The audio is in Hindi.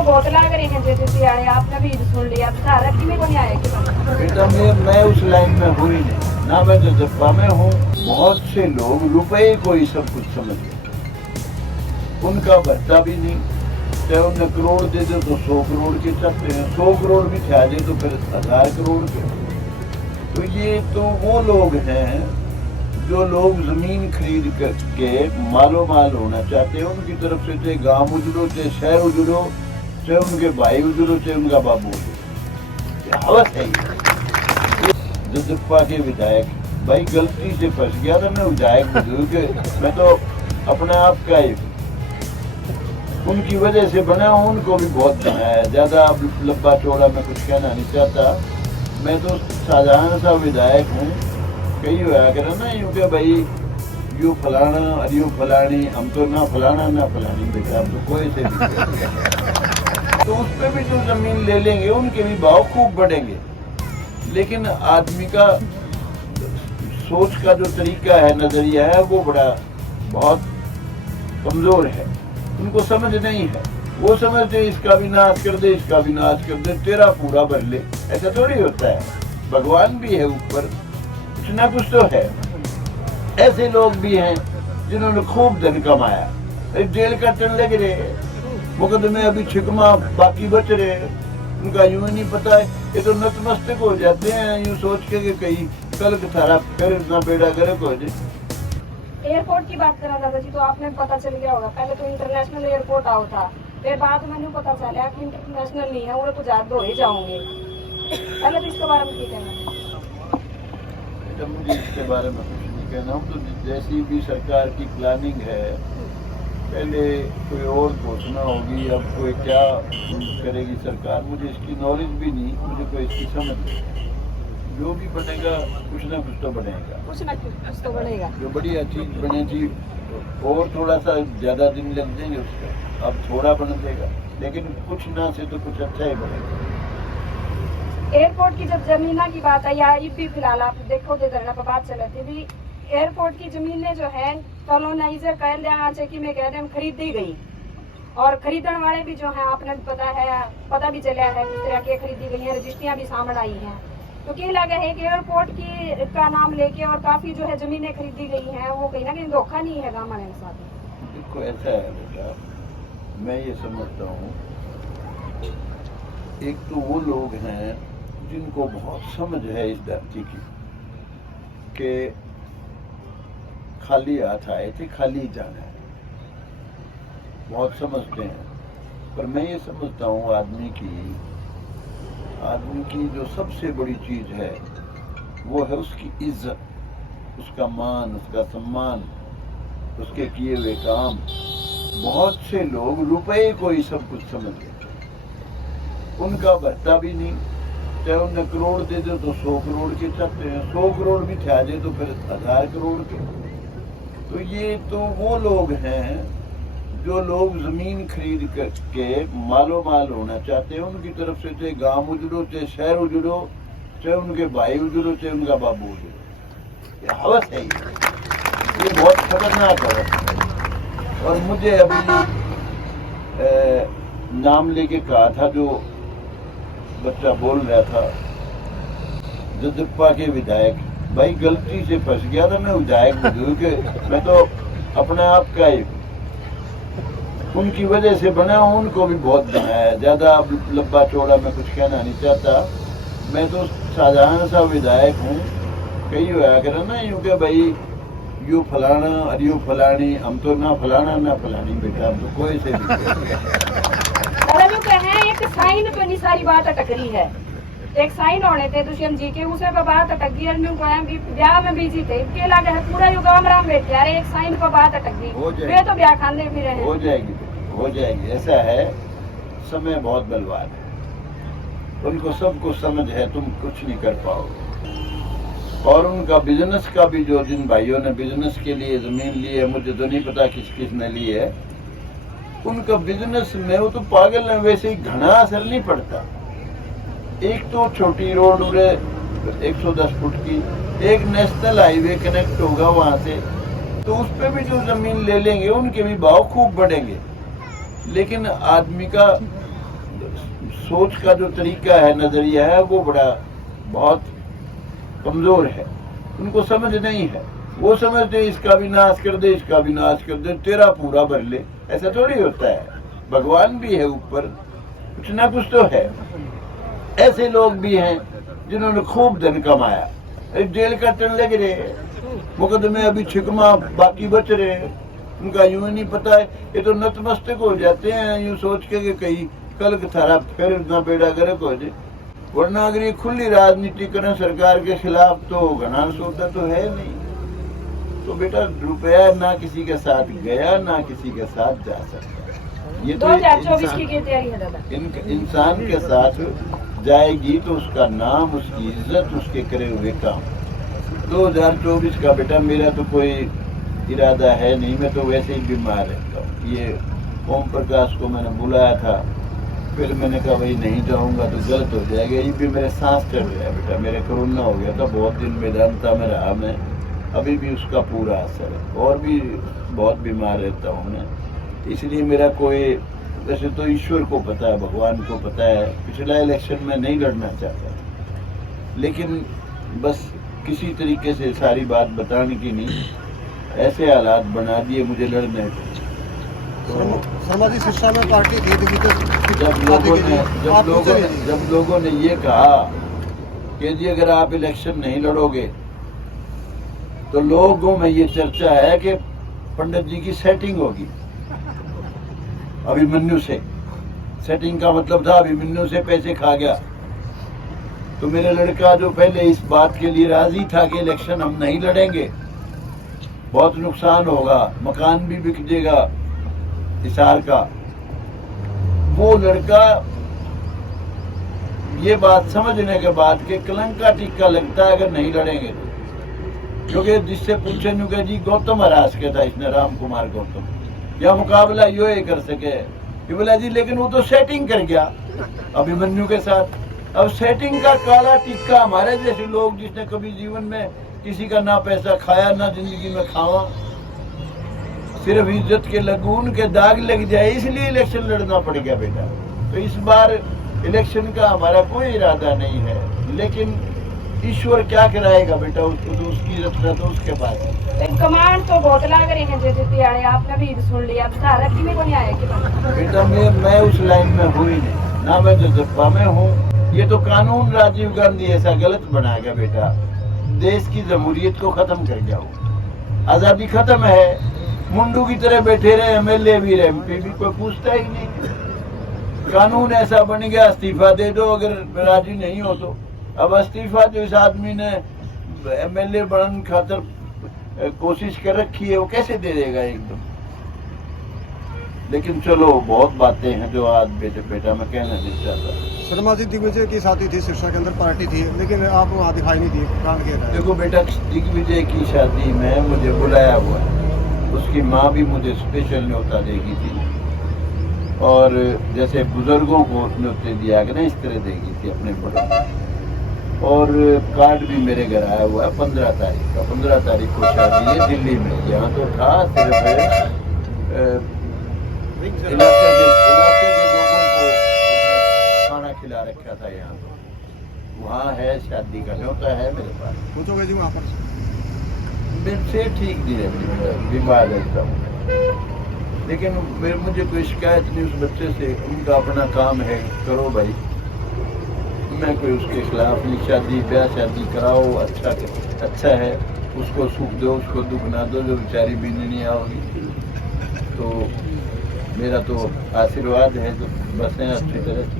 तो बहुत लाग रहे हैं जैसे आए आपने भी सुन लिया सारा की में को नहीं आया कि बेटा मैं उस लाइन में हूँ ही नहीं ना, मैं जजप्पा में हूँ। बहुत से लोग रुपए को ही सब कुछ समझते, उनका भत्ता भी नहीं, चाहे उन्हें करोड़ दे दो तो 100 करोड़ के चाहते हैं, 100 करोड़ भी छा दे तो फिर 1000 करोड़ के। तो ये तो वो लोग हैं जो लोग जमीन खरीद करके मालो माल होना चाहते हैं। उनकी तरफ से चाहे गांव उजड़ो, चाहे शहर उजड़ो, चाहे उनके भाई उजड़ो, चाहे उनका बाबू उजड़ो, हवस है ये। जजप्पा के विधायक भाई गलती से फंस गया था, मैं विधायक बुजुर्ग, मैं तो अपने आप का ही उनकी वजह से बना हूँ, उनको भी बहुत बनाया। ज्यादा लंबा चौड़ा मैं कुछ कहना नहीं चाहता, मैं तो साधारण सा विधायक हूँ। कई होया करे ना यूँ के भाई यू फलाना और यू फलानी, हम तो ना फलाना ना फलानी बेटा, हम तो कोई से भी तो उस पर भी जो जमीन ले लेंगे उनके भी भाव खूब बढ़ेंगे। लेकिन आदमी का सोच का जो तरीका है, नजरिया है, वो बड़ा बहुत कमजोर है, उनको समझ नहीं है। वो समझते इसका भी नाश कर दे, इसका भी नाश कर दे, तेरा पूरा भर ले। ऐसा थोड़ी होता है, भगवान भी है ऊपर, कुछ ना कुछ तो है। ऐसे लोग भी हैं जिन्होंने खूब धन कमाया, जेल काटने लग रहे, मुकदमे अभी छिकमा बाकी बच रहे, उनका यूं ही नहीं पता है। ये तो नतमस्तक हो जाते हैं यूं सोच के कि कहीं कल थारा फिर इतना बेड़ा गर्क हो जाए। एयरपोर्ट की बात करा दादाजी, तो आपने पता चल गया होगा, पहले तो इंटरनेशनल एयरपोर्ट आओ था, फिर बाद में मैंने पता चला कि इंटरनेशनल नहीं है, वो तो ज्यादा हो ही जाओगे। पहले तो इसके बारे में क्या कहना है? मुझे इसके बारे में कुछ नहीं कहना हूँ। तो जैसी भी सरकार की प्लानिंग है, पहले कोई और घोषणा होगी, अब कोई क्या करेगी सरकार, मुझे इसकी नॉलेज भी नहीं, मुझे कोई इसकी समझ नहीं। जो भी बनेगा कुछ ना कुछ तो बनेगा, कुछ ना कुछ तो बनेगा। जो बढ़िया चीज बनेगी और थोड़ा सा ज्यादा दिन लग जाएंगे उसका, अब थोड़ा बन देगा, लेकिन कुछ ना से तो कुछ अच्छा ही बनेगा। एयरपोर्ट की जब जमीना की बात आई, या भी फिलहाल आप देखो तो धरना पर बात चल रही थी, एयरपोर्ट की जमीनें जो है कॉलोनाइजर कह कि में कह रहे हैं खरीदी गई, और खरीदने वाले भी जो है आपने पता भी चला है किस तरह की खरीदी गई है, रजिस्ट्रियां भी सामने आई हैं। तो क्या लगा है कि एयरपोर्ट की का नाम लेके और काफी जो है जमीनें खरीदी गई हैं, वो कहीं ना कहीं धोखा नहीं है गाँव के साथ? देखो ऐसा है बेटा, मैं ये समझता हूँ, एक तो वो लोग हैं जिनको बहुत समझ है इस धरती की कि खाली हाथ आए थे खाली जाना है, बहुत समझते हैं। पर मैं ये समझता हूँ आदमी की जो सबसे बड़ी चीज है वो है उसकी इज्जत, उसका मान, उसका सम्मान, उसके किए हुए काम। बहुत से लोग रुपए को ही सब कुछ समझ लेते हैं, उनका भत्ता भी नहीं, चाहे उन्हें करोड़ दे दो तो 100 करोड़ के चाहते हैं, 100 करोड़ भी छा दे तो फिर 1000 करोड़ के। तो ये तो वो लोग हैं जो लोग जमीन खरीद करके मालो माल होना चाहते हैं। उनकी तरफ से चाहे गांव उजड़ो, चाहे शहर उजड़ो, चाहे उनके भाई उजड़ो, चाहे उनका बाबू उजड़ो, ये हवस है ये बहुत खतरनाक हवस है। और मुझे अभी नाम लेके कहा था जो बच्चा बोल रहा था, जजप्पा के विधायक भाई गलती से फंस गया था, मैं विधायक बुजुर्ग, मैं तो अपने आप का ही उनकी वजह से बना हूँ, उनको भी बहुत बनाया। ज्यादा लंबा चौड़ा मैं कुछ कहना नहीं चाहता, मैं तो साधारण सा विधायक हूँ। कई होया करे ना यूँ के भाई यू फलाना और यू फलानी, हम तो ना फलाना ना फलानी बेटा, हम तो कोई से भी एक साइन पे नहीं सारी बात अटक रही है। एक साइन होने थे दुष्यंत जी के, उसे पे बात अटक गई, ब्याह में बिजी थे, के लगे है पूरा युग राम बैठे, अरे एक साइन पर बात अटक गई, वे तो ब्याह खाने भी रहे। हो जाएगी। ऐसा है, समय बहुत बलवान है, उनको सब कुछ समझ है, तुम कुछ नहीं कर पाओगे। और उनका बिजनेस का भी, जो जिन भाइयों ने बिजनेस के लिए जमीन ली है, मुझे तो नहीं पता किस किस ने ली है, उनका बिजनेस में वो तो पागल है, वैसे ही घना असर नहीं पड़ता। एक तो छोटी रोड 110 फुट की, एक नेशनल हाईवे कनेक्ट होगा वहां से, तो उस पे भी जो जमीन ले लेंगे उनके भी भाव खूब बढ़ेंगे। लेकिन आदमी का सोच का जो तरीका है, नजरिया है, वो बड़ा बहुत कमजोर है। उनको समझ नहीं है। वो समझते इसका भी नाश कर दे, इसका भी नाश कर दे, तेरा पूरा भर ले। ऐसा थोड़ी होता है। भगवान भी है ऊपर, कुछ ना कुछ तो है। ऐसे लोग भी हैं जिन्होंने खूब धन कमाया, जेल काटने लग रहे, मुकदमे अभी छिकमा बाकी बच रहे, उनका यूं ही नहीं पता है। ये तो नतमस्तक हो जाते हैं यूं सोच के कि कहीं कल थारा फिर ना बेड़ा गर्क हो जाए। वरना अगर ये खुली राजनीति करें सरकार के खिलाफ तो घना सोता तो है नहीं। तो बेटा रुपया ना किसी के साथ गया, ना किसी के साथ जा सकता। ये तो 2024 की तैयारी है दादा। इंसान के साथ जाएगी तो उसका नाम, उसकी इज्जत, उसके करे हुए काम। 2024 का बेटा मेरा तो कोई इरादा है नहीं। मैं तो वैसे ही बीमार रहता हूँ। ये ओम प्रकाश को मैंने बुलाया था, फिर मैंने कहा भाई नहीं जाऊंगा तो गलत हो जाएगा। ये भी मेरे सांस चढ़ रहा है बेटा। मेरे कोरोना हो गया था, बहुत दिन वेदांता में रहा मैं, अभी भी उसका पूरा असर है। और भी बहुत बीमार रहता हूँ मैं, इसलिए मेरा कोई, वैसे तो ईश्वर को पता है, भगवान को पता है, पिछला इलेक्शन में नहीं लड़ना चाहता, लेकिन बस किसी तरीके से सारी बात बताने की नहीं, ऐसे हालात बना दिए मुझे लड़ने को। तो समाजी शिक्षा में पार्टी थी, जब लोगों ने ये कहा कि जी अगर आप इलेक्शन नहीं लड़ोगे तो लोगों में ये चर्चा है कि पंडित जी की सेटिंग होगी अभिमन्यु से। सेटिंग का मतलब था अभिमन्यु से पैसे खा गया। तो मेरा लड़का जो पहले इस बात के लिए राजी था कि इलेक्शन हम नहीं लड़ेंगे, बहुत नुकसान होगा, मकान भी बिक जाएगा हिसार का, वो लड़का ये बात समझने के बाद के कलंक का टिक्का लगता है अगर नहीं लड़ेंगे तो। क्योंकि जिससे पूछे नुके जी गौतम हरास के था इसने, राम कुमार गौतम, या मुकाबला यो ही कर सके। ये बोला जी लेकिन वो तो सेटिंग कर गया अभिमन्यु के साथ। अब सेटिंग का काला टिक्का हमारे जैसे लोग, जिसने कभी जीवन में किसी का ना पैसा खाया ना जिंदगी में खावा, सिर्फ इज्जत के लगून के दाग लग जाए, इसलिए इलेक्शन लड़ना पड़ गया बेटा। तो इस बार इलेक्शन का हमारा कोई इरादा नहीं है, लेकिन ईश्वर क्या कराएगा बेटा, उसको तो उसकी रचना तो उसके पास है। कमांड तो बहुत लाग रहे हैं जे आपने भी सुन लिया, धारा की में कोई आया कि बेटा मैं उस लाइन में हूँ ही नहीं, ना मैं जज्बा में हूँ। ये तो कानून राजीव गांधी ऐसा गलत बनाएगा बेटा, देश की जमहूरियत को खत्म कर गया वो। आजादी खत्म है, मुंडू की तरह बैठे रहे एमएलए भी रहे, एमपी भी, कोई पूछता ही नहीं। कानून ऐसा बन गया इस्तीफा दे दो अगर राजी नहीं हो तो। अब इस्तीफा जो इस आदमी ने एमएलए बनने खातर कोशिश कर रखी है, वो कैसे दे देगा एकदम। लेकिन चलो बहुत बातें हैं जो आज बेटा मैं कहना नहीं चाहता। शर्मा जी दिग्विजय की शादी थी, शिक्षा के अंदर पार्टी थी, लेकिन आप वहाँ दिखाई नहीं दी, कांड किया था। देखो बेटा, दिग्विजय की शादी में मुझे बुलाया हुआ है, उसकी माँ भी मुझे स्पेशल न्योता देगी थी, और जैसे बुजुर्गों को न्योते दिया गया ना इस तरह देगी थी अपने बड़ों को। और कार्ड भी मेरे घर आया हुआ है 15 तारीख का। 15 तारीख को शादी है दिल्ली में। यहाँ तो था सिर्फ इलाके के लोगों को खाना खिला रखा था। यहाँ तो वहाँ है शादी का न्योता है मेरे पास। पूछोगे जी वहाँ पर मेरे से ठीक नहीं है, बीमार रहता हूँ, लेकिन मुझे कोई शिकायत नहीं उस बच्चे से। उनका अपना काम है, करो भाई, मैं कोई उसके खिलाफ नहीं। शादी ब्याह शादी कराओ, अच्छा है, उसको सुख दो, उसको दुख ना दो, जो बेचारी बीननी आओगी। तो मेरा तो आशीर्वाद है, तो बस है अच्छी तरह से।